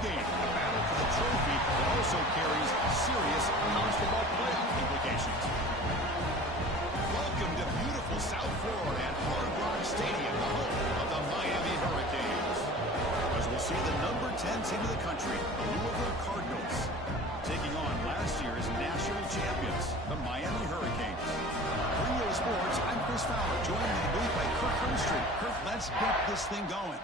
game, a battle for the trophy that also carries serious college football playoff implications. Welcome to beautiful South Florida at Hard Rock Stadium, the home of the Miami Hurricanes. As we'll see the number 10 team in the country, the Louisville Cardinals, taking on last year's national champions, the Miami Hurricanes. For EA Sports, I'm Chris Fowler, joined in the booth by Kirk Hermstreet. Kirk, let's get this thing going.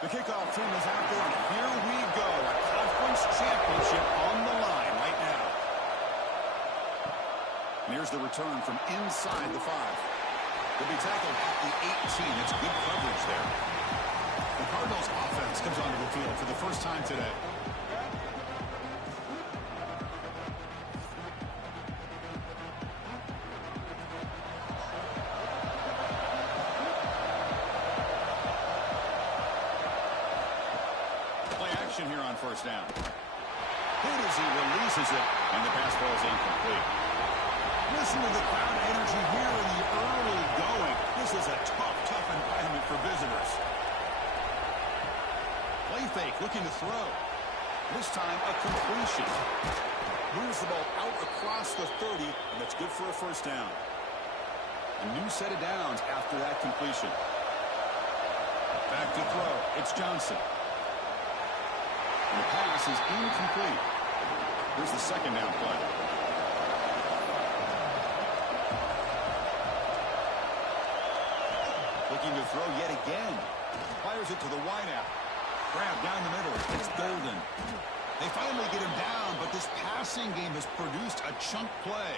The kickoff team is out there, and here we go. A conference championship on the line right now. And here's the return from inside the 5. They'll be tackled at the 18. It's good coverage there. The Cardinals offense comes onto the field for the first time today. Here on first down. Good as he releases it, and the pass ball is incomplete. Listen to the crowd energy here in the early going. This is a tough environment for visitors. Play fake, looking to throw. This time, a completion. Moves the ball out across the 30, and that's good for a first down. A new set of downs after that completion. Back to throw. It's Johnson. The pass is incomplete. Here's the second down play. Looking to throw yet again. Fires it to the wideout. Grab down the middle. It's Golden. They finally get him down, but this passing game has produced a chunk play.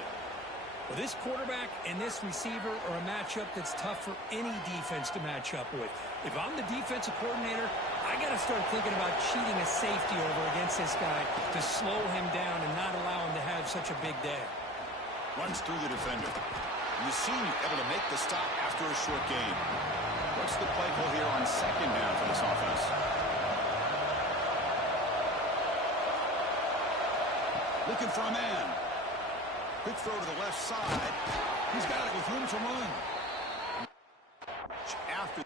Well, this quarterback and this receiver are a matchup that's tough for any defense to match up with. If I'm the defensive coordinator, I got to start thinking about cheating a safety over against this guy to slow him down and not allow him to have such a big day. Runs through the defender. And the senior able to make the stop after a short gain. What's the play call here on second down for this offense? Looking for a man. Quick throw to the left side. He's got it with room to run. After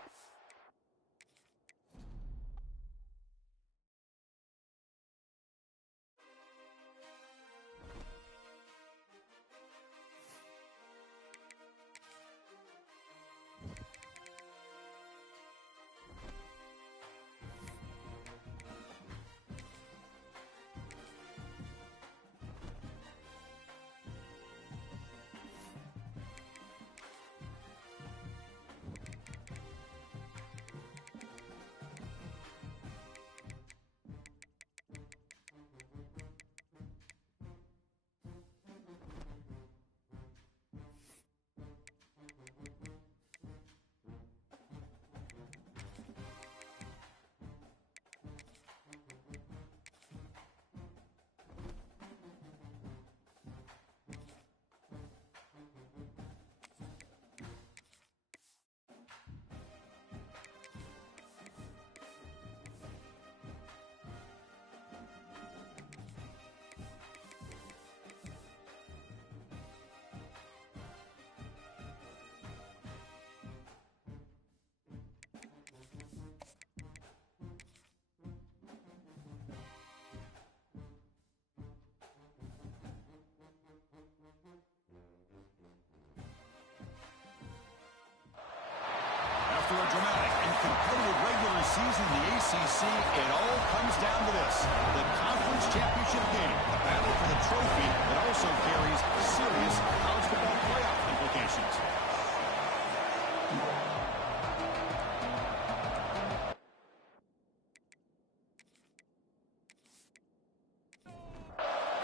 after a dramatic and competitive regular season in the ACC, it all comes down to this. The conference championship game, a battle for the trophy that also carries serious college football playoff implications.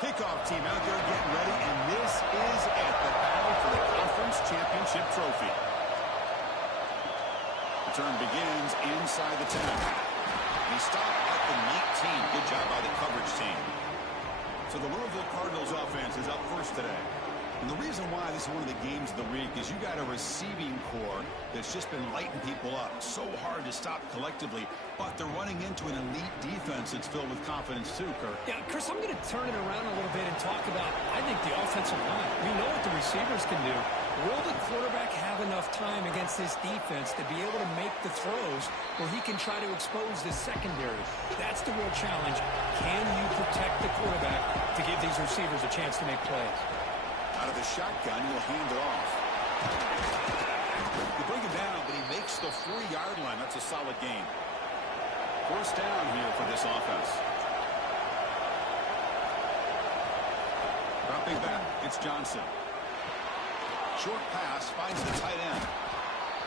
Kickoff team out there getting ready, and this is it, the battle for the conference championship trophy. Return begins inside the 10. He stopped at the 19. Good job by the coverage team. So the Louisville Cardinals offense is up first today. And the reason why this is one of the games of the week is you got a receiving core that's just been lighting people up. So hard to stop collectively, but they're running into an elite defense that's filled with confidence too, Kirk. Yeah, Chris, I'm going to turn it around a little bit and talk about, I think, the offensive line. We know what the receivers can do. Will the quarterback have enough time against this defense to be able to make the throws where he can try to expose this secondary? That's the real challenge. Can you protect the quarterback to give these receivers a chance to make plays? Out of the shotgun, he'll hand it off. You bring him down, but he makes the 4-yard line. That's a solid gain. First down here for this offense. Dropping back, it's Johnson. Short pass finds the tight end.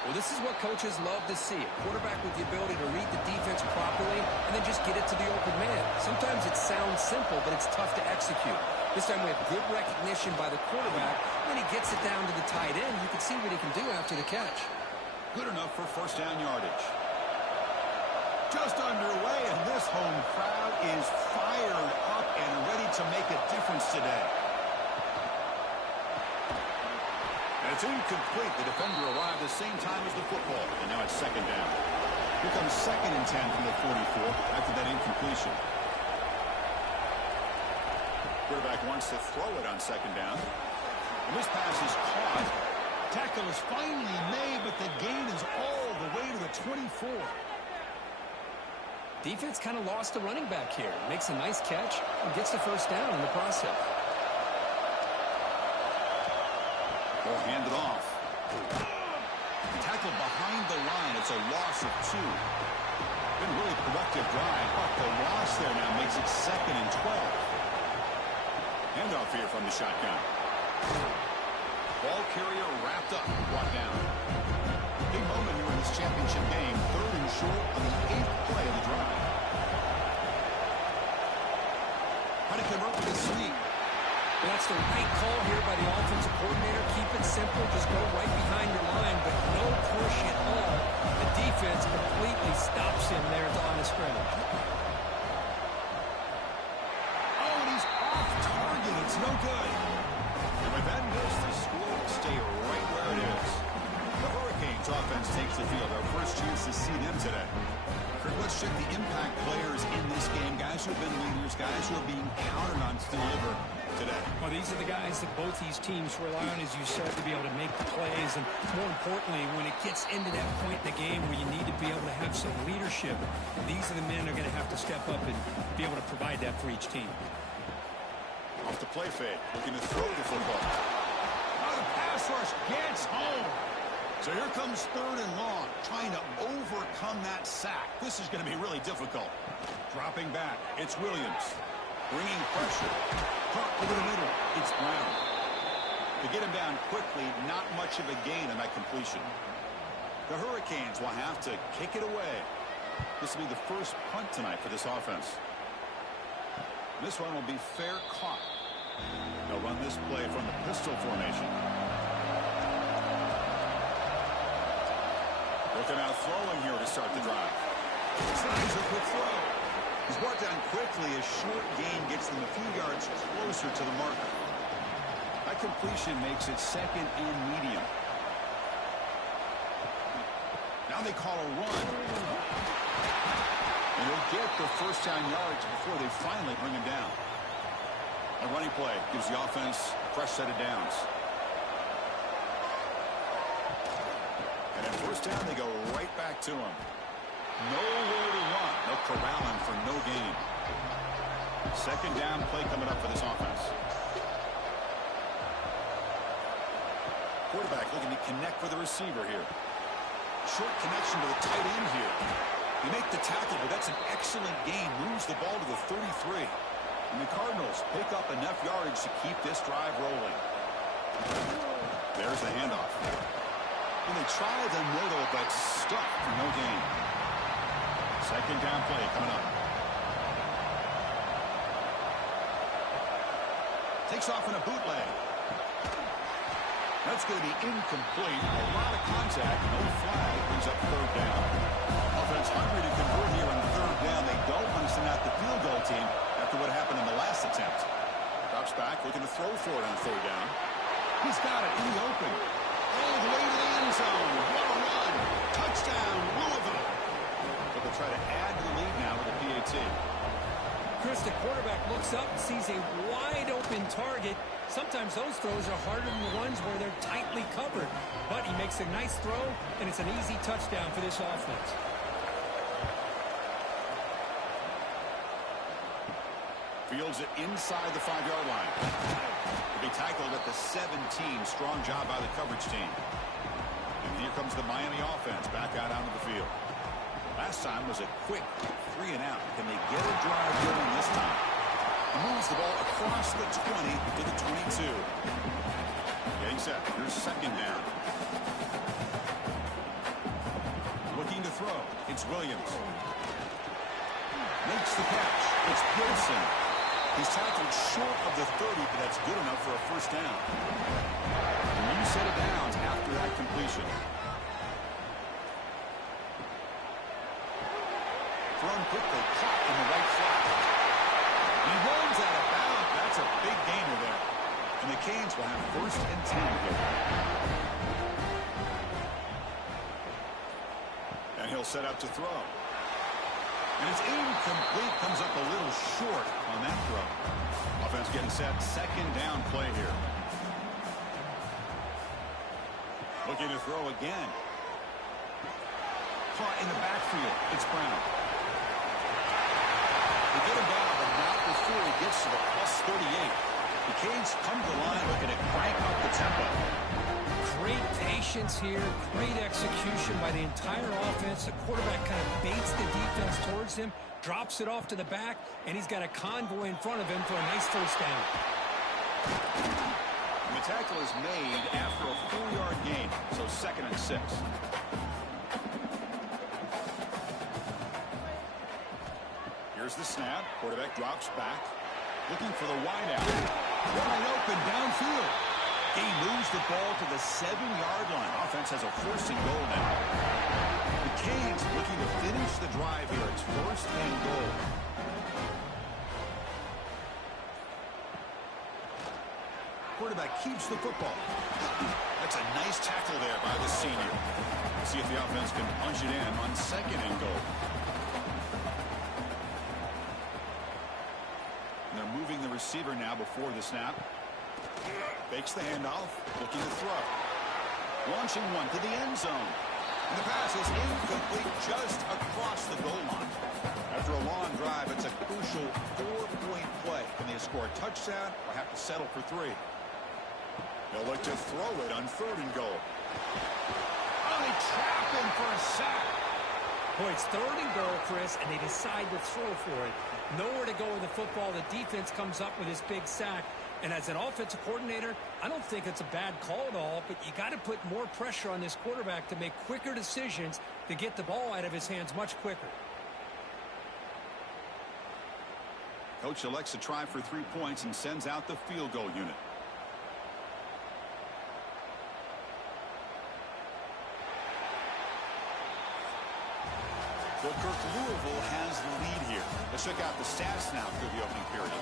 Well, this is what coaches love to see. A quarterback with the ability to read the defense properly and then just get it to the open man. Sometimes it sounds simple, but it's tough to execute. This time we have good recognition by the quarterback. When he gets it down to the tight end, you can see what he can do after the catch. Good enough for first down yardage. Just underway, and this home crowd is fired up and ready to make a difference today. And it's incomplete. The defender arrived at the same time as the football, and now it's second down. Here comes 2nd and 10 from the 44 after that incompletion. Quarterback wants to throw it on second down. And this pass is caught. Tackle is finally made, but the gain is all the way to the 24. Defense kind of lost the running back here. Makes a nice catch and gets the first down in the process. Ball handed off. Tackled behind the line. It's a loss of 2. Been really productive drive, but the loss there now makes it 2nd and 12. Handoff here from the shotgun. Ball carrier wrapped up, brought down. Big moment here in this championship game. 3rd and short on the 8th play of the drive. How to convert with a sneak. Well, that's the right call here by the offensive coordinator. Keep it simple. Just go right behind your line, but no push at all. The defense completely stops him there at the line of scrimmage. Oh, and he's off target. It's no good. And with that miss, the score will stay right where it is. The Hurricanes offense takes the field. Our first chance to see them today. Kirk, let's check the impact players in this game. Guys who have been leaders, guys who are being counted on to deliver today. Well, these are the guys that both these teams rely on, as you said, to be able to make the plays. And more importantly, when it gets into that point in the game where you need to be able to have some leadership, these are the men that are going to have to step up and be able to provide that for each team. Off the play fake, looking to throw the football. Oh, the pass rush gets home. So here comes 3rd and long, trying to overcome that sack. This is going to be really difficult. Dropping back, it's Williams. Bringing pressure. Caught over the middle, it's Brown. To get him down quickly, not much of a gain on that completion. The Hurricanes will have to kick it away. This will be the first punt tonight for this offense. This one will be fair caught. They'll run this play from the pistol formation. Looking out throwing here to start the drive. Slides a quick throw. He's brought down quickly. A short gain gets them a few yards closer to the marker. That completion makes it 2nd and medium. Now they call a run. And he'll get the first down yards before they finally bring him down. A running play gives the offense a fresh set of downs. And at first down, they go right back to him. Nowhere to run. No corralling for no gain. 2nd down play coming up for this offense. Quarterback looking to connect with the receiver here. Short connection to the tight end here. They make the tackle, but that's an excellent gain. Moves the ball to the 33. And the Cardinals pick up enough yardage to keep this drive rolling. There's the handoff. And they try the middle, but stuck for no gain. 2nd down play coming up. Takes off in a bootleg. That's going to be incomplete. A lot of contact. No flag. Brings up 3rd down. Offense hungry to convert here on 3rd down. They don't want to send out the field goal team after what happened in the last attempt. Drops back, looking to throw for it on 3rd down. He's got it in the open. All the way to the end zone. What a run. Touchdown, Louisville. But they'll try to add to the lead now with a PAT. Chris, the quarterback looks up, sees a wide-open target. Sometimes those throws are harder than the ones where they're tightly covered. But he makes a nice throw, and it's an easy touchdown for this offense. Fields it inside the 5-yard line. He'll be tackled at the 17. Strong job by the coverage team. And here comes the Miami offense back out onto the field. Last time was a quick 3 and out. Can they get a drive going this time? He moves the ball across the 20 to the 22. Getting set. Here's second down. Looking to throw. It's Williams. Makes the catch. It's Wilson. He's tackled short of the 30, but that's good enough for a first down. A new set of downs after that completion. Thrown quickly, caught in the right flat. He runs out of bounds. That's a big gainer there. And the Canes will have first and 10 here. And he'll set up to throw. And it's incomplete, comes up a little short on that throw. Offense getting set, second down play here. Looking to throw again. Caught in the backfield, it's Brown. They get him down, but not before he gets to the +38. The Canes come to the line looking to crank up the tempo. Great patience here, great execution by the entire offense. The quarterback kind of baits the defense towards him, drops it off to the back, and he's got a convoy in front of him for a nice first down. And the tackle is made after a 4-yard gain, so second and 6. Here's the snap. Quarterback drops back, looking for the wideout. Wide open downfield. He moves the ball to the 7-yard line. Offense has a first and goal now. The Canes looking to finish the drive here. It's first and goal. Quarterback keeps the football. That's a nice tackle there by the senior. Let's see if the offense can punch it in on second and goal. And they're moving the receiver now before the snap. Fakes the handoff, looking to throw. Launching one to the end zone. And the pass is incomplete just across the goal line. After a long drive, it's a crucial 4-point play. Can they score a touchdown or have to settle for 3? They'll look to throw it on third and goal. Oh, they trap him for a sack. Boy, it's third and goal, Chris, and they decide to throw for it. Nowhere to go with the football. The defense comes up with this big sack. And as an offensive coordinator, I don't think it's a bad call at all, but you got to put more pressure on this quarterback to make quicker decisions to get the ball out of his hands much quicker. Coach elects to try for 3 points and sends out the field goal unit. Well, Kirk, Louisville has the lead here. Let's check out the stats now through the opening period.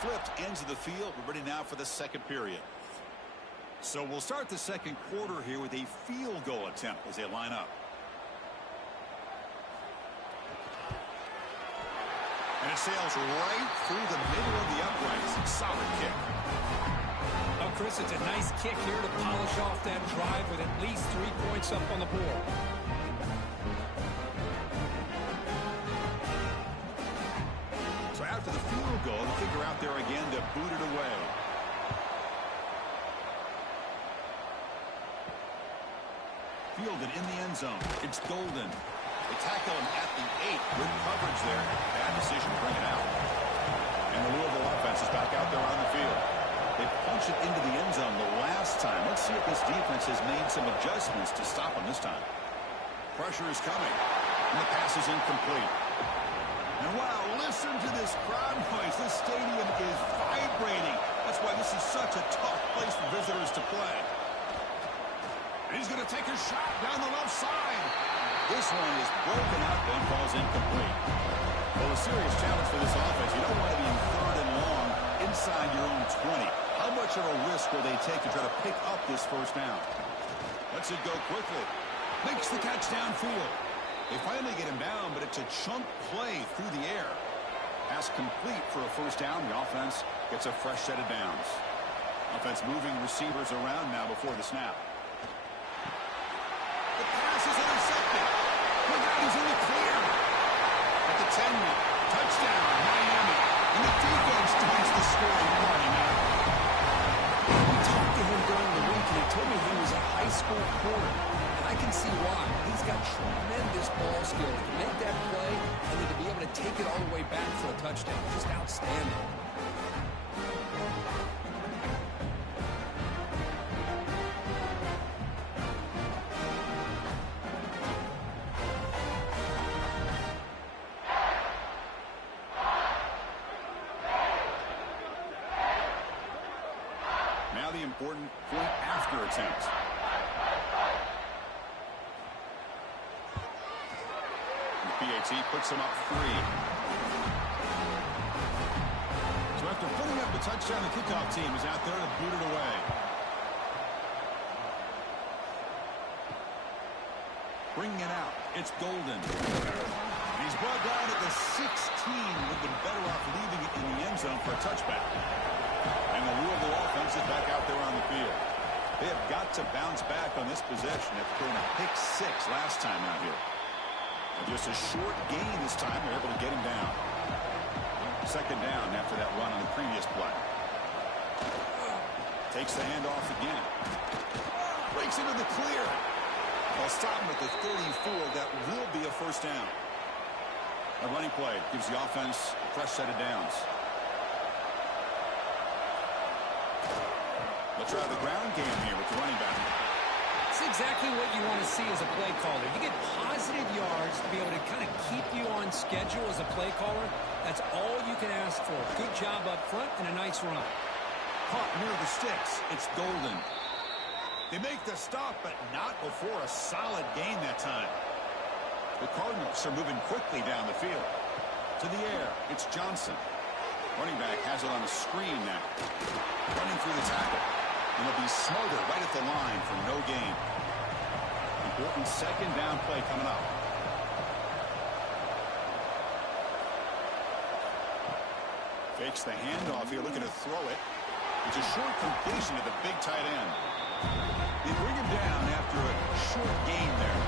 Flipped ends of the field. We're ready now for the second period. So we'll start the second quarter here with a field goal attempt as they line up. And it sails right through the middle of the uprights. Solid kick. Oh, Chris, it's a nice kick here to polish off that drive with at least 3 points up on the board. After the field goal, the kicker out there again to boot it away. Fielded in the end zone. It's Golden. They tackle him at the 8. Good coverage there. Bad decision to bring it out. And the Louisville offense is back out there on the field. They punch it into the end zone the last time. Let's see if this defense has made some adjustments to stop them this time. Pressure is coming. And the pass is incomplete. And wow, listen to this crowd noise. This stadium is vibrating. That's why this is such a tough place for visitors to play. And he's going to take a shot down the left side. This one is broken up and falls incomplete. Well, a serious challenge for this offense. You don't want to be in 3rd and long inside your own 20. How much of a risk will they take to try to pick up this first down? Lets it go quickly. Makes the catch downfield. They finally get him down, but it's a chunk play through the air. Pass complete for a first down. The offense gets a fresh set of downs. Offense moving receivers around now before the snap. The pass is intercepted. Look out, he's in the clear. At the 10-yard, touchdown, Miami. And the defense joins the scoring party now. We talked to him during the week, and he told me he was a high school corner. And I can see why. He's got tremendous ball skills to make that play and then to be able to take it all the way back for a touchdown. Just outstanding. Now the important point after attempt. PAT puts him up 3. So after putting up the touchdown, the kickoff team is out there to boot it away. Bringing it out, it's Golden. He's brought down at the 16. Would have been better off leaving it in the end zone for a touchback. And the Louisville offense is back out there on the field. They have got to bounce back on this possession after throwing a pick 6 last time out here. And just a short gain this time. They're able to get him down. Second down after that run on the previous play. Takes the handoff again. Breaks into the clear. They'll stop him at the 34. That will be a first down. A running play gives the offense a fresh set of downs. They'll try the ground game here with the running back. It's exactly what you want to see as a play caller. You get positive yards to be able to kind of keep you on schedule as a play caller. That's all you can ask for. Good job up front and a nice run. Caught near the sticks. It's Golden. They make the stop, but not before a solid gain that time. The Cardinals are moving quickly down the field. To the air, it's Johnson. Running back has it on a screen now. Running through the tackle. And it'll be smothered right at the line for no gain. Important second down play coming up. Fakes the handoff here, looking to throw it. It's a short completion to the big tight end. They bring him down after a short gain there.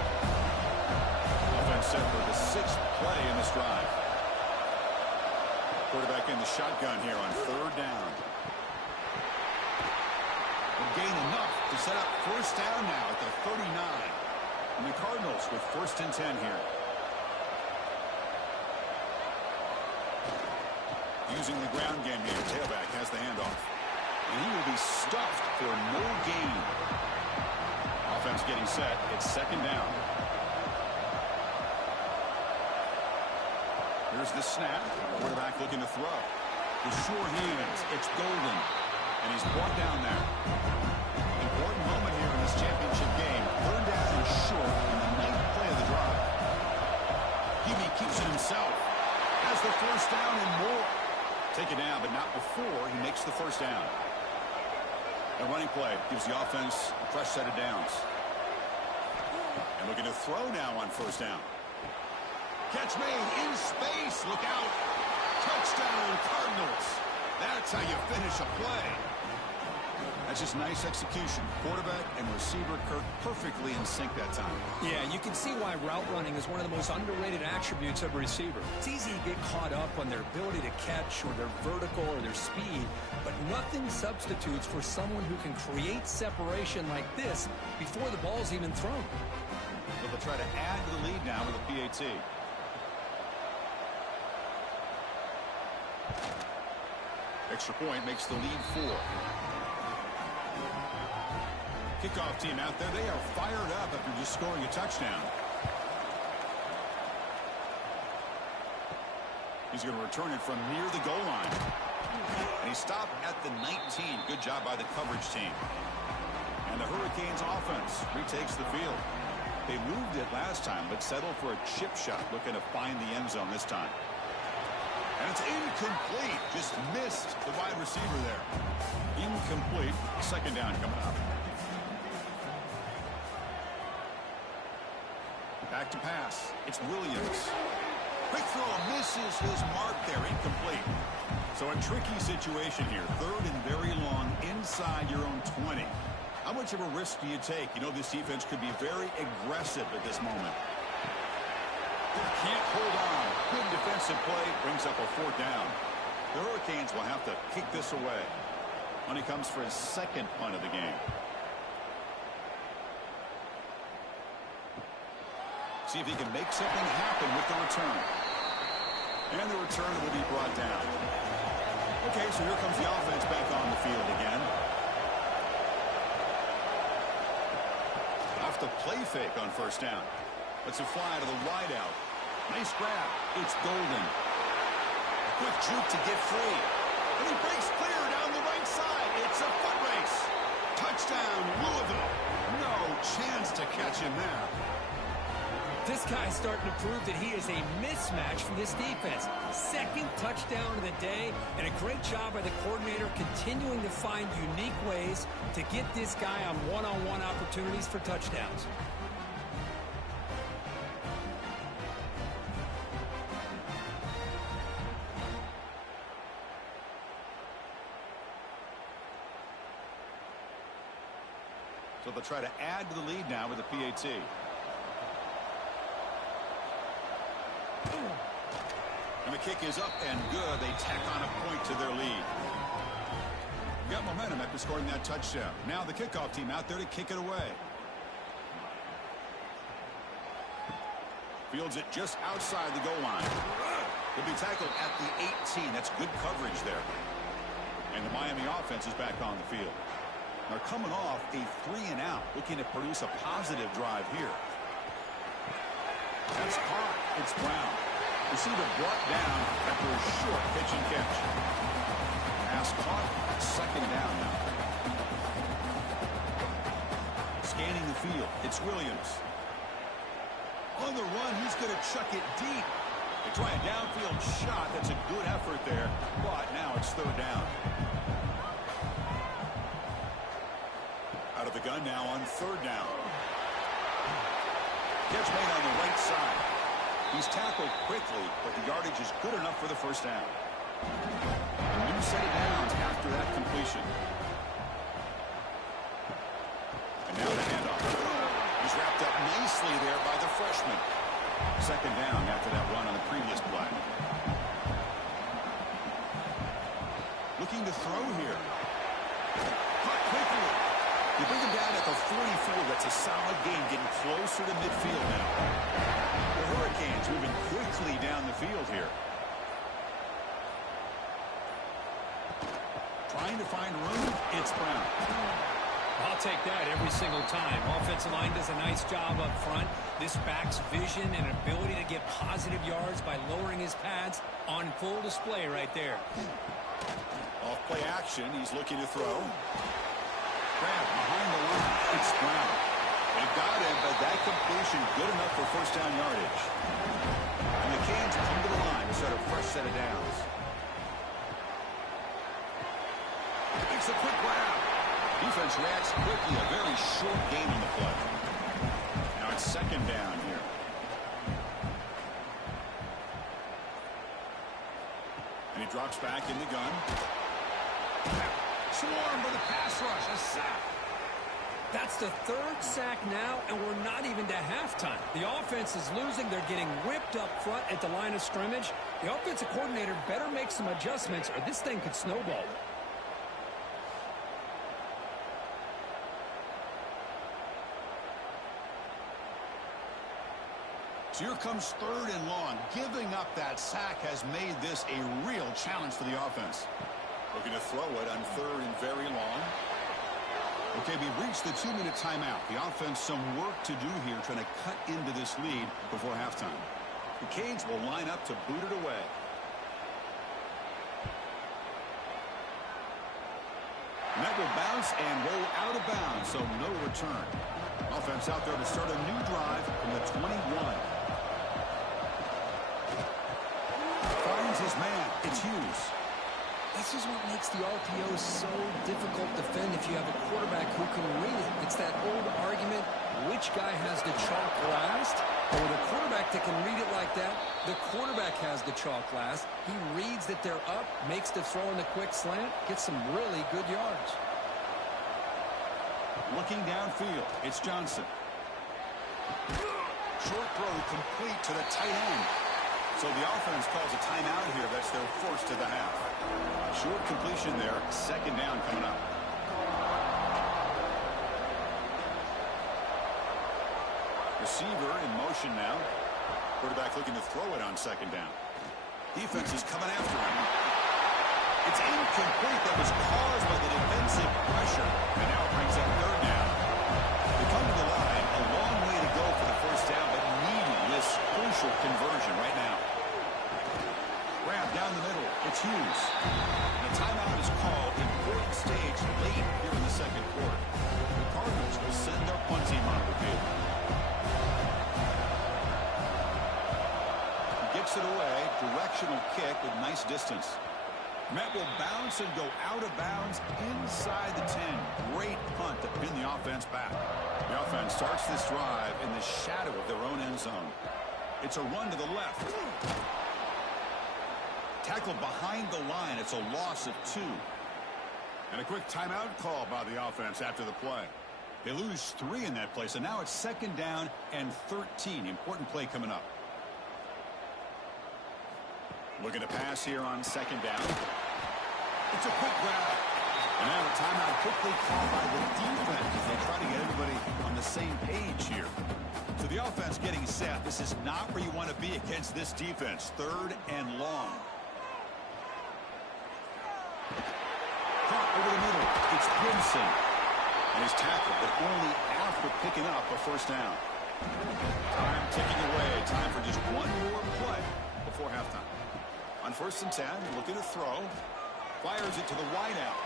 Offense set for the 6th play in this drive. Quarterback in the shotgun here on 3rd down. Gain enough to set up first down now at the 39. And the Cardinals with 1st and 10 here. Using the ground game here. Tailback has the handoff. And he will be stuffed for no gain. Offense getting set. It's 2nd down. Here's the snap. Quarterback looking to throw. With sure hands, it's Golden. And he's brought down there. Important moment here in this championship game. 3rd down and short in the 9th play of the drive. Hebe keeps it himself. Has the first down and more. Take it down, but not before he makes the first down. A running play gives the offense a fresh set of downs. And looking to throw now on 1st down. Catch made in space. Look out. Touchdown, Cardinals. That's how you finish a play. That's just nice execution. Quarterback and receiver Kirk perfectly in sync that time. Yeah, you can see why route running is one of the most underrated attributes of a receiver. It's easy to get caught up on their ability to catch or their vertical or their speed, but nothing substitutes for someone who can create separation like this before the ball's even thrown. So they'll try to add to the lead now with a PAT. Extra point makes the lead 4. Kickoff team out there, they are fired up after just scoring a touchdown. He's going to return it from near the goal line. And he stopped at the 19. Good job by the coverage team. And a the Hurricanes offense retakes the field. They moved it last time, but settled for a chip shot, looking to find the end zone this time. And it's incomplete. Just missed the wide receiver there. Incomplete. Second down coming up. Back to pass. It's Williams. Quick throw misses his mark there. Incomplete. So a tricky situation here. Third and very long inside your own 20. How much of a risk do you take? You know this defense could be very aggressive at this moment. Can't hold on. Good defensive play. Brings up a fourth down. The Hurricanes will have to kick this away when he comes for his second punt of the game. See if he can make something happen with the return. And the return will be brought down. Okay, so here comes the offense back on the field again. Off the play fake on first down. Let's it fly to the wideout. Nice grab. It's Golden. Quick juke to get free. And he breaks clear down the right side. It's a foot race. Touchdown, Louisville. No chance to catch him there. This guy's starting to prove that he is a mismatch for this defense. Second touchdown of the day, and a great job by the coordinator continuing to find unique ways to get this guy on one-on-one opportunities for touchdowns. So they'll try to add to the lead now with the PAT. And the kick is up and good. They tack on a point to their lead. Got momentum after scoring that touchdown. Now the kickoff team out there to kick it away. Fields it just outside the goal line. He'll be tackled at the 18. That's good coverage there. And the Miami offense is back on the field. They're coming off a 3-and-out, looking to produce a positive drive here. That's caught. It's Brown. Receiver brought down after a short pitch and catch. Pass caught. Second down now. Scanning the field. It's Williams. On the run, he's going to chuck it deep. They try a downfield shot. That's a good effort there, but now it's third down. Out of the gun now on third down. Catch made on the right side. He's tackled quickly, but the yardage is good enough for the first down. A new set of downs after that completion. And now the handoff. He's wrapped up nicely there by the freshman. Second down after that run on the previous play. Looking to throw here. Caught quickly. You bring him down at the 44. That's a solid game, getting closer to midfield now. The Hurricanes moving quickly down the field here. Trying to find room. It's Brown. I'll take that every single time. Offensive line does a nice job up front. This back's vision and ability to get positive yards by lowering his pads on full display right there. Off play action. He's looking to throw. Grab behind the line. It's Brown. They got him, but that completion good enough for first down yardage. And the Canes come to the line to start a fresh set of downs. Makes a quick grab. Defense reacts quickly. A very short gain on the play. Now it's second down here. And he drops back in the gun. Swarm for the pass rush. A sack. That's the third sack now, and we're not even to halftime. The offense is losing. They're getting whipped up front at the line of scrimmage. The offensive coordinator better make some adjustments, or this thing could snowball. So here comes third and long. Giving up that sack has made this a real challenge for the offense. Looking to throw it on third and very long. Okay, we've reached the 2-minute timeout. The offense some work to do here, trying to cut into this lead before halftime. The Canes will line up to boot it away. And that will bounce and roll out of bounds, so no return. Offense out there to start a new drive from the 21. Finds his man. It's Hughes. This is what makes the RPO so difficult to defend if you have a quarterback who can read it. It's that old argument, which guy has the chalk last? Or with a quarterback that can read it like that, the quarterback has the chalk last. He reads that they're up, makes the throw in the quick slant, gets some really good yards. Looking downfield, it's Johnson. Short throw complete to the tight end. So the offense calls a timeout here. That's their first of the half. Short completion there. Second down coming up. Receiver in motion now. Quarterback looking to throw it on second down. Defense is coming after him. It's incomplete. That was caused by the defensive pressure. And now it brings up third down. They come to the line. A long way to go for the first down, but needing this crucial conversion right now. Grab down the middle. It's Hughes. And a timeout is called. Important stage late here in the second quarter. The Cardinals will send their punt team onto the field. He gets it away. Directional kick with nice distance. Met will bounce and go out of bounds inside the 10. Great punt to pin the offense back. The offense starts this drive in the shadow of their own end zone. It's a run to the left. Tackled behind the line. It's a loss of 2. And a quick timeout call by the offense after the play. They lose 3 in that play, so now it's second down and 13. Important play coming up. Looking to pass here on second down. It's a quick grab. And now a timeout quickly called by the defense as they try to get everybody on the same page here. So the offense getting set. This is not where you want to be against this defense. Third and long. Caught over the middle. It's Gibson. And he's tackled, but only after picking up a first down. Time ticking away. Time for just one more play before halftime. On first and 10, looking to throw. Fires it to the wideout.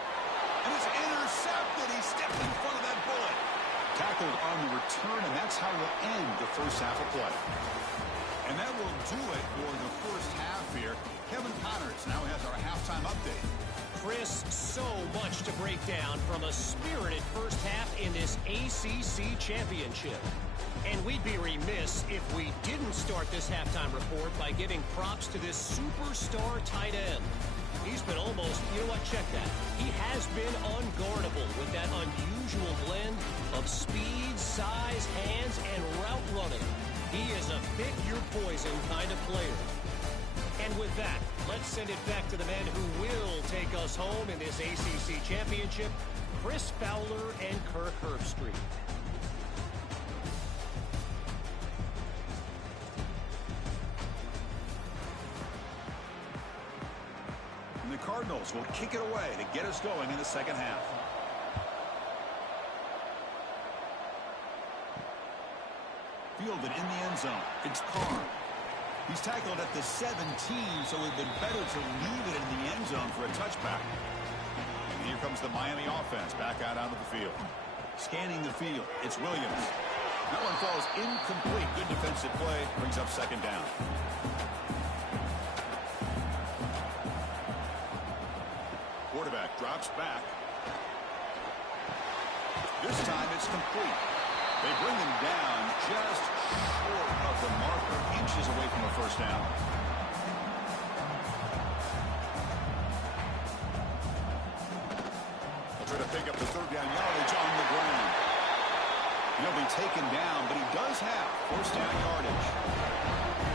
And it's intercepted. He stepped in front of that bullet. Tackled on the return, and that's how we'll end the first half of play. And that will do it for the first half here. Kevin Connors now has our halftime update. Chris, so much to break down from a spirited first half in this ACC championship. And we'd be remiss if we didn't start this halftime report by giving props to this superstar tight end. He's been almost, you know what, check that. He has been unguardable with that unusual blend of speed, size, hands, and route running. He is a pick your poison kind of player. And with that, let's send it back to the men who will take us home in this ACC championship, Chris Fowler and Kirk Herbstreit. And the Cardinals will kick it away to get us going in the second half. Fielded in the end zone. It's Carr. He's tackled at the 17, so it would have been better to leave it in the end zone for a touchback. And here comes the Miami offense back out onto the field. Scanning the field, it's Williams. That one falls incomplete. Good defensive play. Brings up second down. Quarterback drops back. This time it's complete. They bring him down just short of the marker, inches away from a first down. They'll try to pick up the third down yardage on the ground. He'll be taken down, but he does have first down yardage.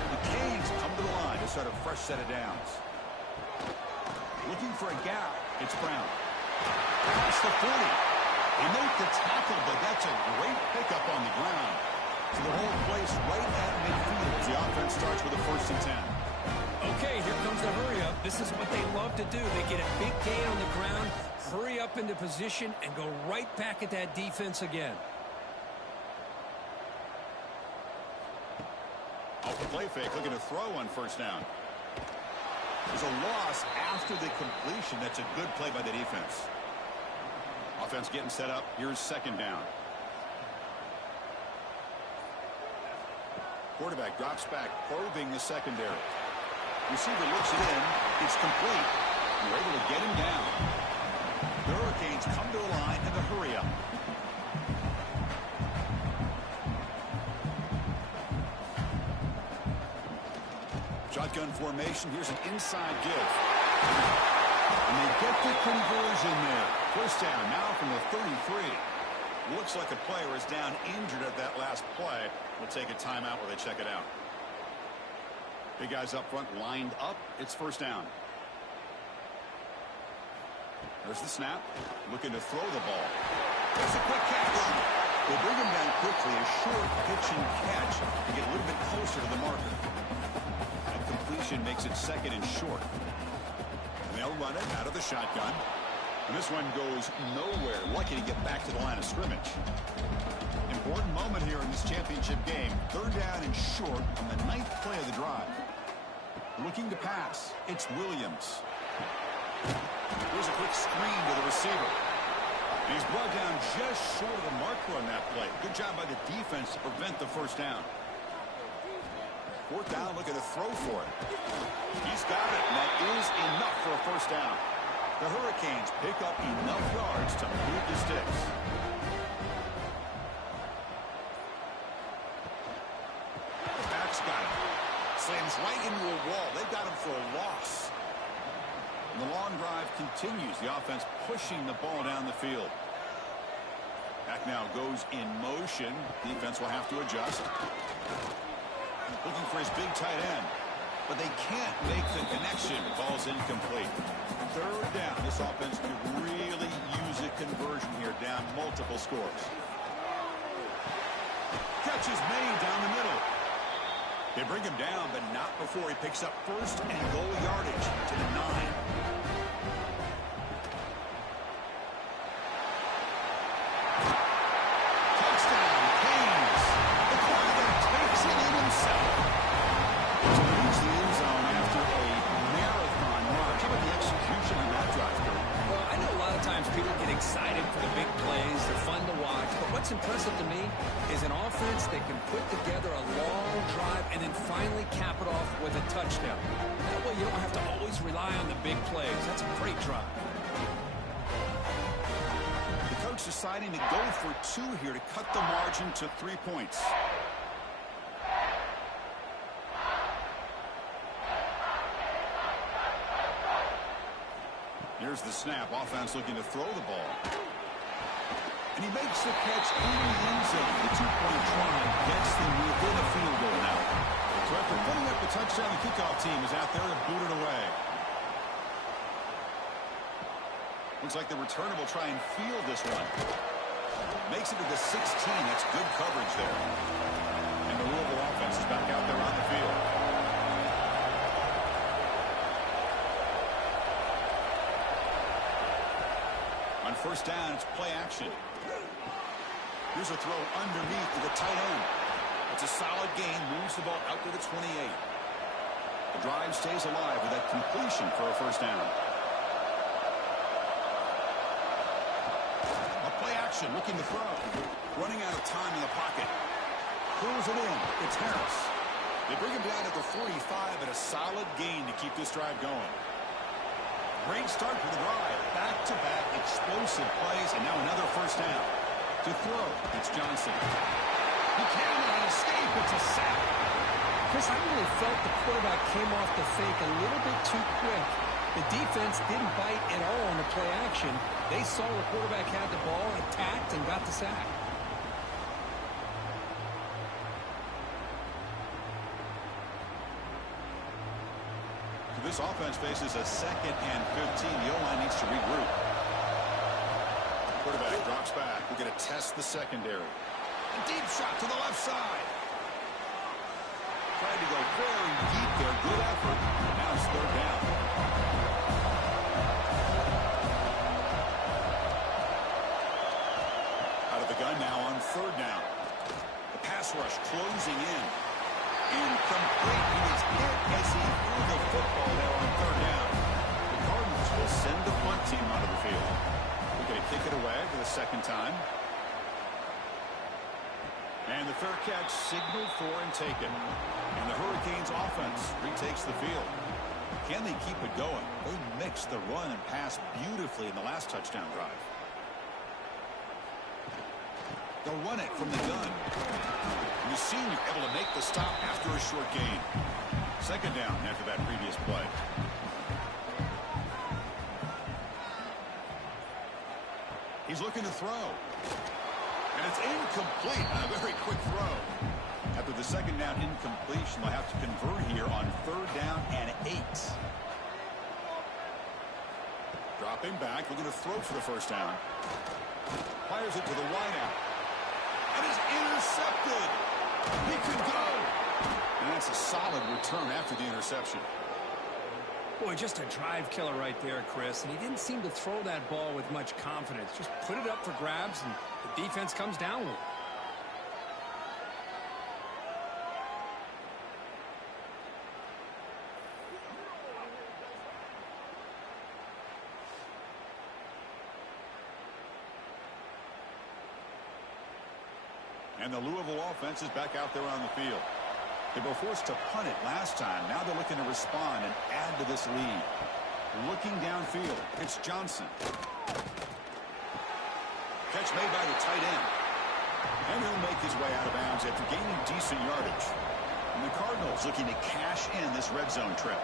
The Canes come to the line to start a fresh set of downs. Looking for a gap, it's Brown. Past the 40. They make the tackle, but that's a great pickup on the ground. So the whole place right at midfield as the offense starts with a first and 10. Okay, here comes the hurry-up. This is what they love to do. They get a big gain on the ground, hurry up into position, and go right back at that defense again. Off the play fake, looking to throw on first down. There's a loss after the completion. That's a good play by the defense. Offense getting set up. Here's second down. Quarterback drops back, probing the secondary. Receiver looks it in. It's complete. They're able to get him down. The Hurricanes come to the line in the hurry up. Shotgun formation. Here's an inside give. And they get the conversion there. First down now from the 33. Looks like a player is down injured at that last play. We'll take a timeout while they check it out. Big guys up front lined up. It's first down. There's the snap. Looking to throw the ball. There's a quick catch. They bring him down quickly. A short pitch and catch to get a little bit closer to the marker. That completion makes it second and short. And they'll run it out of the shotgun. And this one goes nowhere. Lucky to get back to the line of scrimmage. Important moment here in this championship game. Third down and short on the 9th play of the drive. Looking to pass. It's Williams. Here's a quick screen to the receiver. And he's brought down just short of the marker on that play. Good job by the defense to prevent the first down. Fourth down, looking to throw for it. He's got it, and that is enough for a first down. The Hurricanes pick up enough yards to move the sticks. The back's got it. Slams right into a wall. They've got him for a loss. And the long drive continues. The offense pushing the ball down the field. Back now goes in motion. Defense will have to adjust. Looking for his big tight end. But they can't make the connection. Ball's incomplete. Third down. This offense could really use a conversion here, down multiple scores. Catch is made down the middle. They bring him down, but not before he picks up first and goal yardage to the 9. Touchdown, Canes. The quarterback takes it in himself. To lose the end zone after a marathon march. How about the execution on that drive, Kurt? Well, I know a lot of times people get excited for the big plays. They're fun to watch. But what's impressive to me is an offense that can put together a long drive and then finally cap it off with a touchdown. That way you don't have to always rely on the big plays. That's a great drive. The coach deciding to go for 2 here to cut the margin to 3 points. Here's the snap. Offense looking to throw the ball. And he makes the catch in the end zone. The 2-point try gets them within a field goal now. So after putting up the touchdown, the kickoff team is out there to boot it away. Looks like the returner will try and field this one. Makes it to the 16. That's good coverage there. And the Louisville offense is back out there on the field. On first down, it's play action. Here's a throw underneath to the tight end. It's a solid gain, moves the ball out to the 28. The drive stays alive with that completion for a first down. A play action, looking to throw. Running out of time in the pocket. Pulls it in. It's Harris. They bring him down at the 45 and a solid gain to keep this drive going. Great start for the drive. Back-to-back explosive plays, and now another first down. To throw, it's Johnson. He cannot escape. It's a sack. Chris, I really felt the quarterback came off the fake a little bit too quick. The defense didn't bite at all on the play action. They saw the quarterback had the ball, attacked, and got the sack. This offense faces a 2nd and 15. The O-line needs to regroup. Quarterback drops back. We're going to test the secondary. A deep shot to the left side. Tried to go very deep there. Good effort. Now it's third down. Out of the gun now on third down. The pass rush closing in. Incomplete. He was hit as he threw the football there on third down. The Cardinals will send the punt team out of the field. We're going to kick it away for the second time. And the fair catch signaled for and taken. And the Hurricanes offense retakes the field. Can they keep it going? They mixed the run and pass beautifully in the last touchdown drive. They'll run it from the gun. And the senior able to make the stop after a short gain. Second down after that previous play. He's looking to throw. And it's incomplete on a very quick throw. After the second down incompletion, they'll have to convert here on 3rd down and 8. Dropping back, looking to throw for the first down. Fires it to the wideout. And is intercepted. He could go. And that's a solid return after the interception. Boy, just a drive killer right there, Chris. And he didn't seem to throw that ball with much confidence. Just put it up for grabs, and the defense comes down with it. And the Louisville offense is back out there on the field. They were forced to punt it last time. Now they're looking to respond and add to this lead. Looking downfield, it's Johnson. Catch made by the tight end. And he'll make his way out of bounds after gaining decent yardage. And the Cardinals looking to cash in this red zone trip.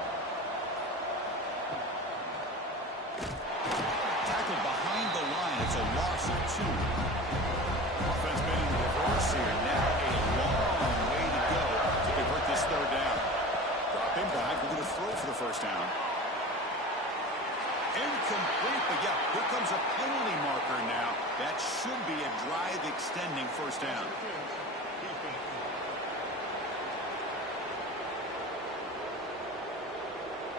Tackled behind the line. It's a loss of 2. Offense been in reverse here. Now a long way to go to convert this 3rd down. Dropping back. We're going to throw for the first down. Incomplete, but yeah, here comes a penalty marker now. That should be a drive-extending first down.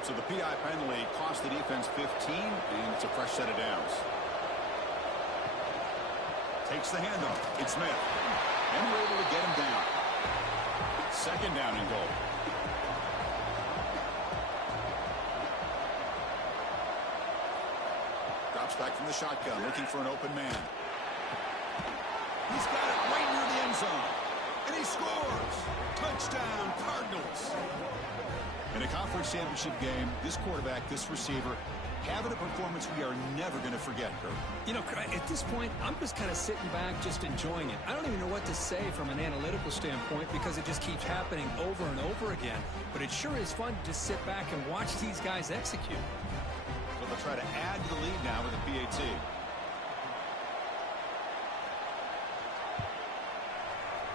So the PI penalty cost the defense 15, and it's a fresh set of downs. Takes the handoff. It's Smith. And we're able to get him down. Second down and goal. Drops back from the shotgun, looking for an open man. He's got it right near the end zone. And he scores. Touchdown, Cardinals. In a conference championship game, this quarterback, this receiver, having a performance we are never going to forget, Kurt. You know, at this point, I'm just kind of sitting back, just enjoying it. I don't even know what to say from an analytical standpoint because it just keeps happening over and over again. But it sure is fun to just sit back and watch these guys execute. So they'll try to add to the lead now with a PAT.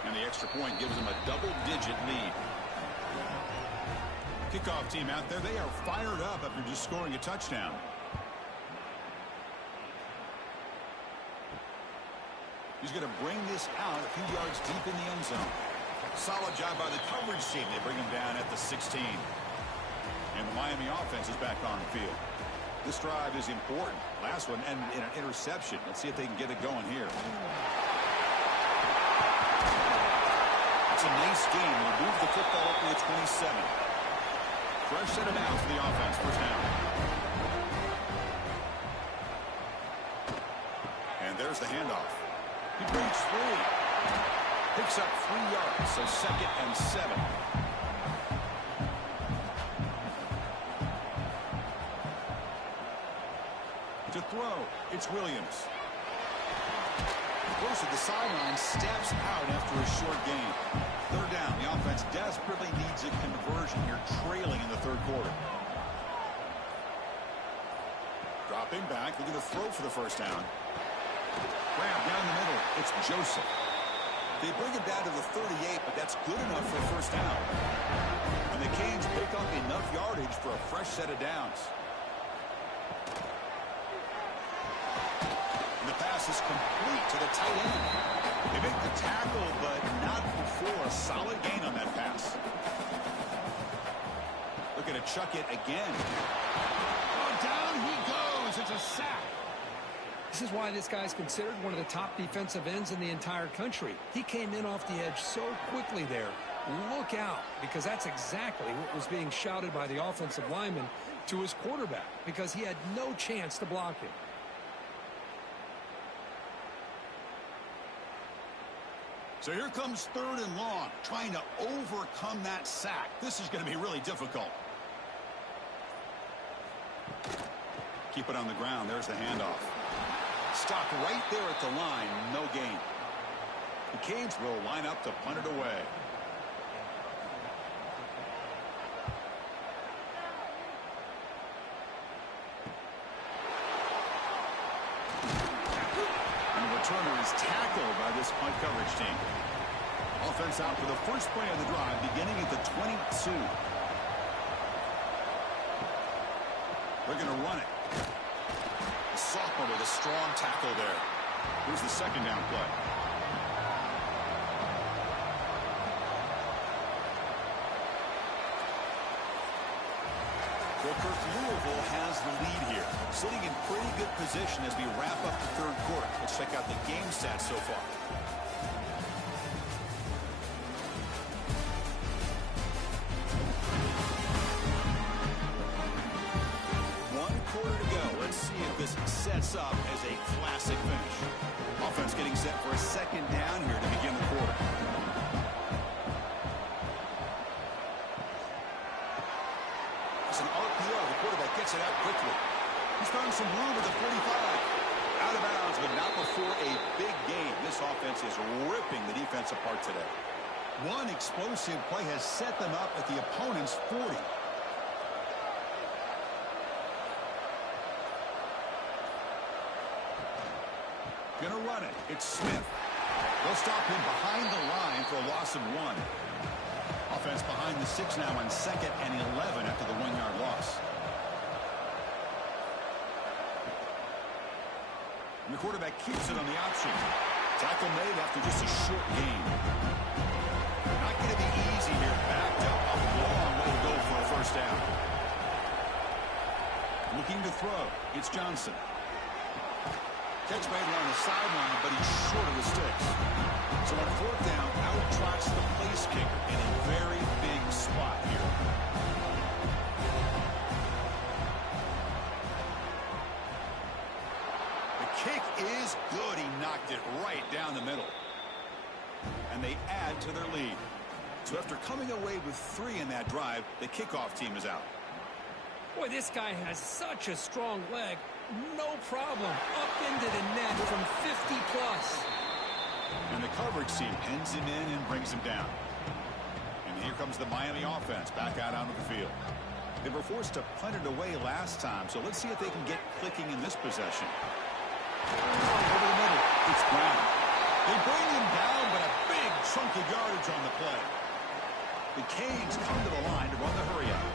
And the extra point gives them a double-digit lead. Kickoff team out there, they are fired up after just scoring a touchdown. He's going to bring this out a few yards deep in the end zone. Solid job by the coverage team. They bring him down at the 16. And the Miami offense is back on the field. This drive is important. Last one ended in an interception. Let's see if they can get it going here. It's a nice game. They'll move the football up to the 27. Fresh set of downs for the offense. First down. And there's the handoff. He breaks free. Picks up 3 yards, so 2nd and 7. To throw, it's Williams. Goes to the sideline, steps out after a short gain. 3rd down. The offense desperately needs a conversion here, trailing in the 3rd quarter. Dropping back, looking to throw for the first down. Grab down the middle. It's Joseph. They bring it down to the 38, but that's good enough for a first down. And the Canes pick up enough yardage for a fresh set of downs. And the pass is complete to the tight end. They make the tackle, but not before a solid gain on that pass. Looking to chuck it again. Oh, down he goes. It's a sack. This is why this guy's considered one of the top defensive ends in the entire country. He came in off the edge so quickly there. Look out, because that's exactly what was being shouted by the offensive lineman to his quarterback, because he had no chance to block him. So here comes 3rd and long, trying to overcome that sack. This is going to be really difficult. Keep it on the ground. There's the handoff. Stop right there at the line. No gain. The Canes will line up to punt it away. And the returner is tackled by this punt coverage team. Offense out for the first play of the drive, beginning at the 22. They're going to run it. The sophomore with a strong tackle there. Here's the 2nd down play. Well, Kirk, Louisville has the lead here, sitting in pretty good position as we wrap up the 3rd quarter. Let's check out the game stats so far. Let's see if this sets up as a classic finish. Offense getting set for a 2nd down here to begin the quarter. It's an RPO. The quarterback gets it out quickly. He's found some room at the 45. Out of bounds, but not before a big game. This offense is ripping the defense apart today. One explosive play has set them up at the opponent's 40. Gonna run it. It's Smith. They'll stop him behind the line for a loss of 1. Offense behind the 6 now on 2nd and 11 after the 1-yard loss. And the quarterback keeps it on the option. Tackle made after just a short gain. Not going to be easy here. Backed up a long way to go for a 1st down. Looking to throw. It's Johnson. Catch made along the sideline, but he's short of the sticks. So on 4th down, out trots the place kicker in a very big spot here. The kick is good. He knocked it right down the middle. And they add to their lead. So after coming away with 3 in that drive, the kickoff team is out. Boy, this guy has such a strong leg. No problem. Up into the net from 50+. And the coverage team pins him in and brings him down. And here comes the Miami offense back out onto the field. They were forced to punt it away last time, so let's see if they can get clicking in this possession. Over the middle, it's Brown. They bring him down, but a big chunk of yardage on the play. The Canes come to the line to run the hurry out.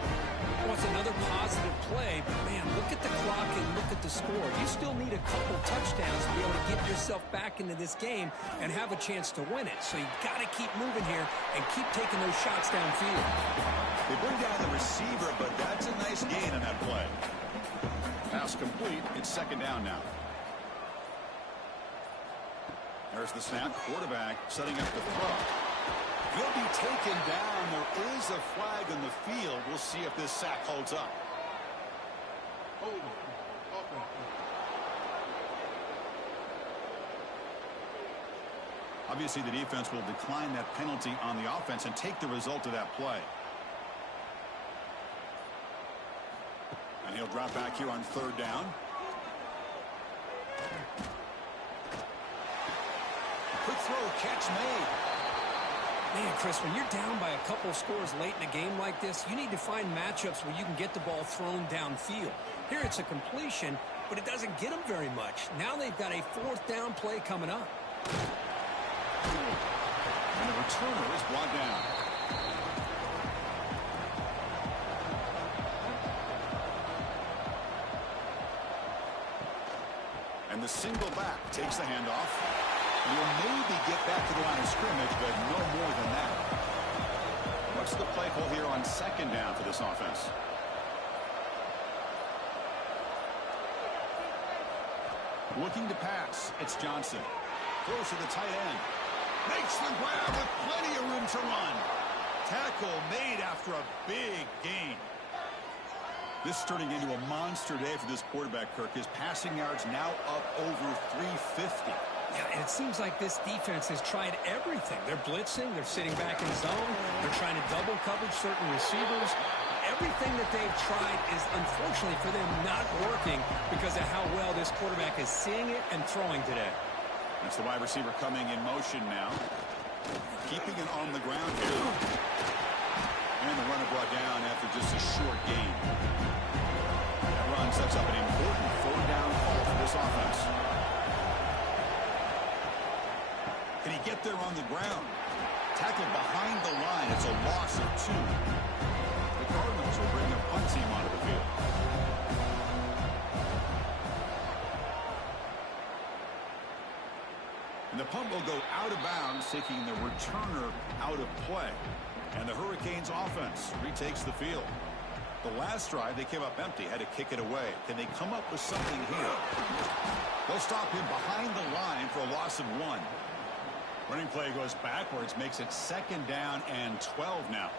Well, it's another positive play, but man, look at the clock and look at the score. You still need a couple touchdowns to be able to get yourself back into this game and have a chance to win it. So you got to keep moving here and keep taking those shots downfield. They bring down the receiver, but that's a nice gain on that play. Pass complete. It's 2nd down now. There's the snap. Quarterback setting up the throw. He'll be taken down. There is a flag on the field. We'll see if this sack holds up. Obviously, the defense will decline that penalty on the offense and take the result of that play. And he'll drop back here on 3rd down. Quick throw, catch made. Man, Chris, when you're down by a couple scores late in a game like this, you need to find matchups where you can get the ball thrown downfield. Here it's a completion, but it doesn't get them very much. Now they've got a 4th down play coming up. And the returner is brought down. And the single back takes the handoff. You'll maybe get back to the line of scrimmage, but no more than that. What's the play call here on 2nd down for this offense? Looking to pass. It's Johnson. Throws to the tight end. Makes the grab with plenty of room to run. Tackle made after a big gain. This is turning into a monster day for this quarterback, Kirk. His passing yards now up over 350. Yeah, and it seems like this defense has tried everything. They're blitzing. They're sitting back in zone. They're trying to double coverage certain receivers. Everything that they've tried is, unfortunately for them, not working because of how well this quarterback is seeing it and throwing today. That's the wide receiver coming in motion now. Keeping it on the ground here. And the runner brought down after just a short gain. That run sets up an important third down call for this offense. Can he get there on the ground? Tackled behind the line. It's a loss of 2. The Cardinals will bring their punt team onto the field. And the punt will go out of bounds, taking the returner out of play. And the Hurricanes offense retakes the field. The last drive, they came up empty, had to kick it away. Can they come up with something here? They'll stop him behind the line for a loss of 1. Running play goes backwards, makes it 2nd down and 12 now.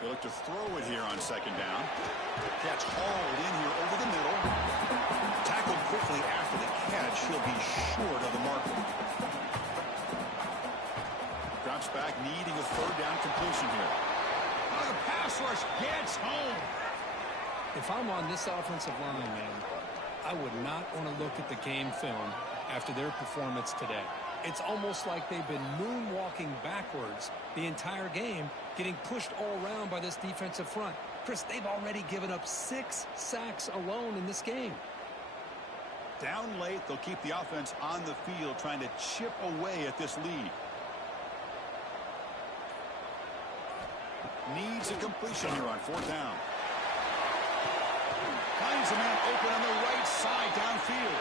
They look to throw it here on 2nd down. Catch hauled in here over the middle. Tackled quickly after the catch. He'll be short of the marker. Drops back, needing a 3rd down completion here. Oh, the pass rush gets home. If I'm on this offensive line, man, I would not want to look at the game film after their performance today. It's almost like they've been moonwalking backwards the entire game, getting pushed all around by this defensive front. Chris, they've already given up 6 sacks alone in this game. Down late, they'll keep the offense on the field, trying to chip away at this lead. Needs a completion here on 4th down. Finds a man open on the right side downfield.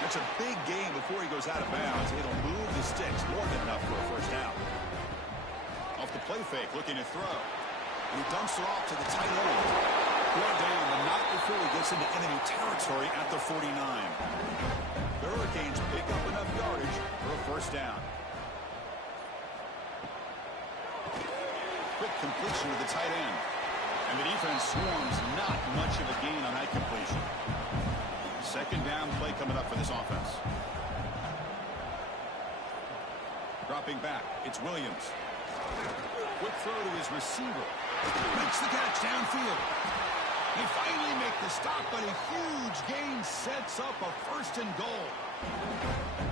That's a big gain before he goes out of bounds. It'll move the sticks more than enough for a 1st down. Off the play fake, looking to throw. And he dumps it off to the tight end. Brought down, but not before he gets into enemy territory at the 49. The Hurricanes pick up enough yardage for a 1st down. Quick completion to the tight end. And the defense swarms, not much of a gain on that completion. 2nd down play coming up for this offense. Dropping back, it's Williams. Quick throw to his receiver. Makes the catch downfield. They finally make the stop, but a huge gain sets up a 1st and goal.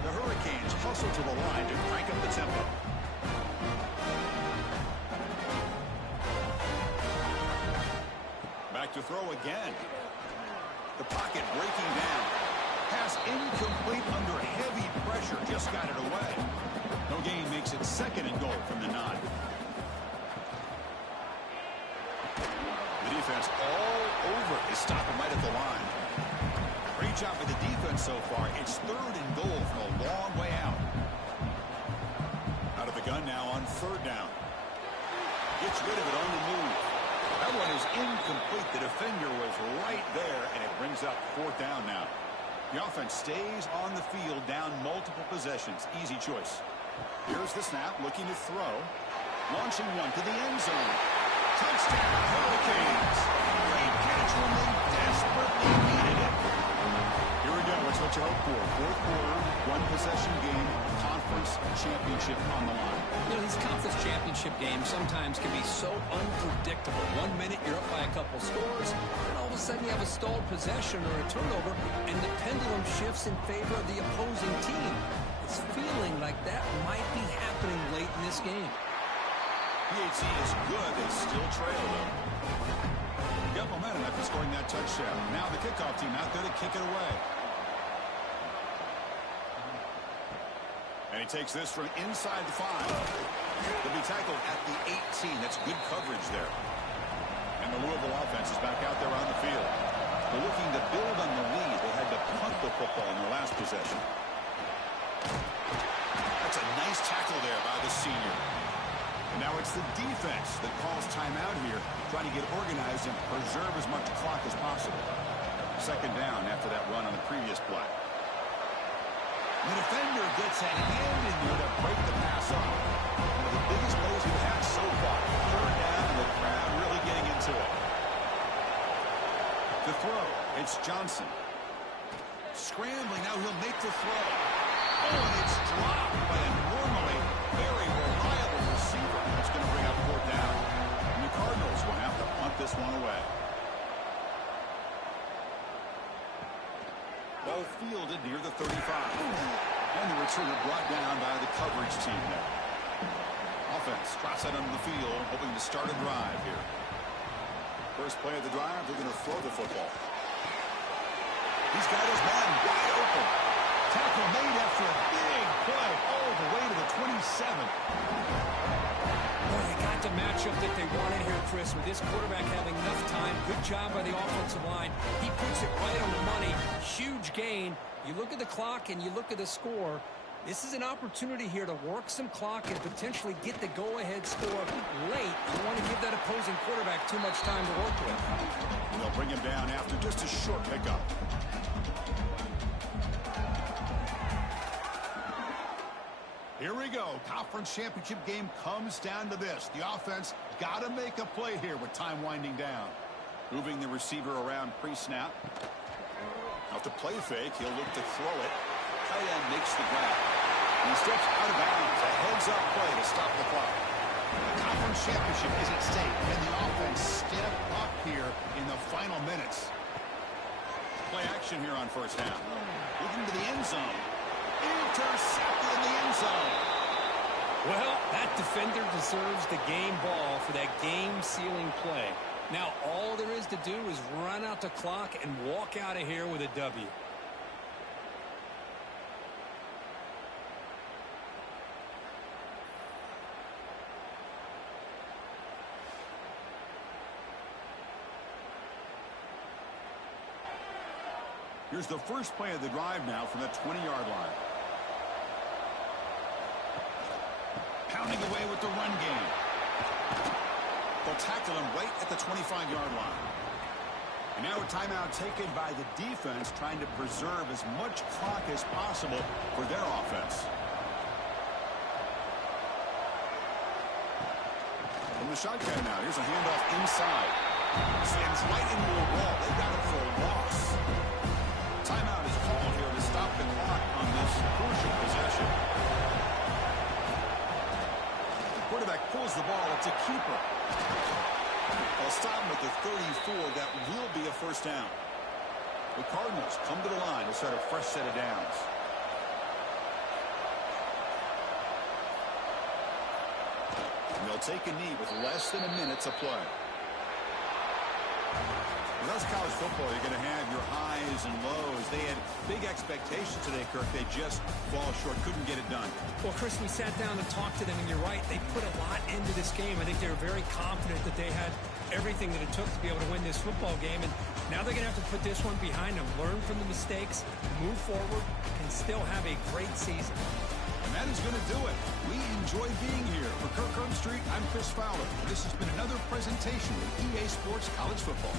The Hurricanes hustle to the line to crank up the tempo. Back to throw again. The pocket breaking down. Pass incomplete under heavy pressure. Just got it away. No gain makes it 2nd and goal from the 9. The defense all over. They stop him right at the line. Great job for the defense so far. It's 3rd and goal from a long way out. Out of the gun now on 3rd down. Gets rid of it on the move. That one is incomplete. The defender was right there, and it brings up 4th down now. The offense stays on the field, down multiple possessions. Easy choice. Here's the snap, looking to throw. Launching one to the end zone. Touchdown, Hurricanes. Great catch when they desperately needed it. Here we go. It's what you hope for. 4th quarter, 1-possession game, conference championship on the line. You know, these conference championship games sometimes can be so unpredictable. 1 minute you're up by a couple scores, and all of a sudden you have a stalled possession or a turnover, and the pendulum shifts in favor of the opposing team. It's feeling like that might be happening late in this game. PHC is good. They still trail, though. Got momentum after scoring that touchdown. Now the kickoff team out there to kick it away. And he takes this from inside the 5. He'll be tackled at the 18. That's good coverage there. And the Louisville offense is back out there on the field. They're looking to build on the lead. They had to punt the football in their last possession. That's a nice tackle there by the senior. And now it's the defense that calls timeout here, trying to get organized and preserve as much clock as possible. 2nd down after that run on the previous play. The defender gets a hand in there to break the pass off. One of the biggest plays we've had so far. 3rd down, and the crowd really getting into it. To throw, it's Johnson. scrambling. Now he'll make the throw. Oh, and it's dropped by a normally very reliable receiver. That's going to bring up fourth down. And the Cardinals will have to punt this one away. Ball fielded near the 35. And the returner brought down by the coverage team there. Offense drops that under the field, hoping to start a drive here. First play of the drive, they're going to throw the football. He's got his man wide open. Tackle made after a big play all the way to the 27. Well, they got the matchup that they wanted here, Chris, with this quarterback having enough time. Good job by the offensive line. He puts it right on the money. Huge gain. You look at the clock and you look at the score. This is an opportunity here to work some clock and potentially get the go-ahead score late. You don't want to give that opposing quarterback too much time to work with. And they'll bring him down after just a short pickup. Here we go. Conference championship game comes down to this. The offense got to make a play here with time winding down. Moving the receiver around pre-snap. Out to play fake. He'll look to throw it. Tight end makes the grab. And he steps out of bounds. A heads-up play to stop the clock. The conference championship is at stake. Can the offense step up here in the final minutes? Play action here on first half. Looking to the end zone. Intercepted in the end zone. Well, that defender deserves the game ball for that game-sealing play. Now, all there is to do is run out the clock and walk out of here with a W. Here's the first play of the drive now from the 20-yard line. Pounding away with the run game. They'll tackle him right at the 25-yard line. And now a timeout taken by the defense, trying to preserve as much clock as possible for their offense. From the shotgun now, here's a handoff inside. Sends right into a wall. They got it for a loss. Timeout is called here to stop the clock on this crucial possession. The quarterback pulls the ball. It's a keeper. They'll stop him at the 34. That will be a first down. The Cardinals come to the line to start a fresh set of downs. And they'll take a knee with less than a minute to play. Well, that's college football. You're going to have your highs and lows. They had big expectations today, Kirk. They just fall short. Couldn't get it done. Well, Chris, we sat down and talked to them, and you're right. They put a lot into this game. I think they were very confident that they had everything that it took to be able to win this football game. And now they're going to have to put this one behind them, learn from the mistakes, move forward, and still have a great season. And that is going to do it. We enjoy being here. For Kirk Herbstreit, I'm Chris Fowler. This has been another presentation of EA Sports College Football.